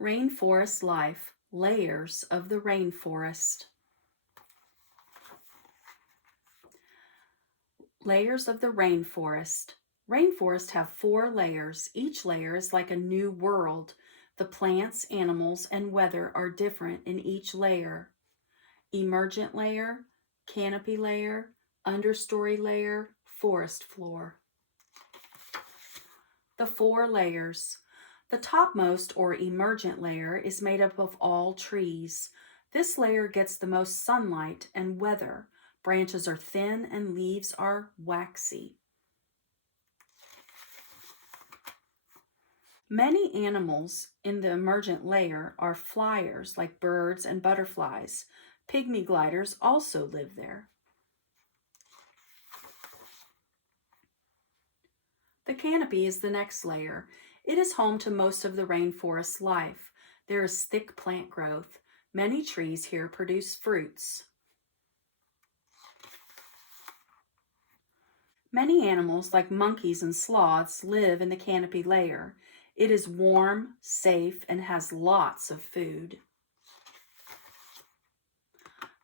Rainforest life, layers of the rainforest. Layers of the rainforest. Rainforests have 4 layers. Each layer is like a new world. The plants, animals, and weather are different in each layer. Emergent layer, canopy layer, understory layer, forest floor. The 4 layers. The topmost or emergent layer is made up of all trees. This layer gets the most sunlight and weather. Branches are thin and leaves are waxy. Many animals in the emergent layer are flyers like birds and butterflies. Pygmy gliders also live there. The canopy is the next layer. It is home to most of the rainforest's life. There is thick plant growth. Many trees here produce fruits. Many animals, like monkeys and sloths, live in the canopy layer. It is warm, safe, and has lots of food.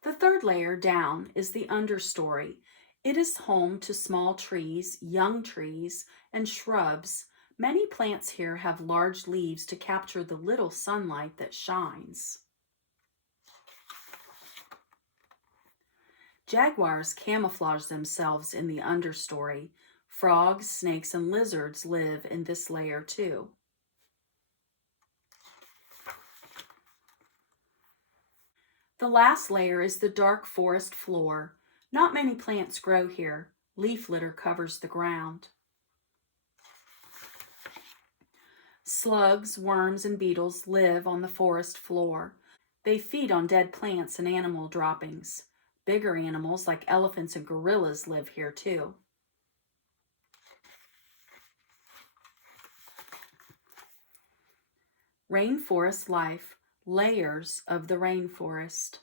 The 3rd layer down is the understory. It is home to small trees, young trees, and shrubs. Many plants here have large leaves to capture the little sunlight that shines. Jaguars camouflage themselves in the understory. Frogs, snakes, and lizards live in this layer too. The last layer is the dark forest floor. Not many plants grow here. Leaf litter covers the ground. Slugs, worms, and beetles live on the forest floor. They feed on dead plants and animal droppings. Bigger animals like elephants and gorillas live here too. Rainforest life, layers of the rainforest.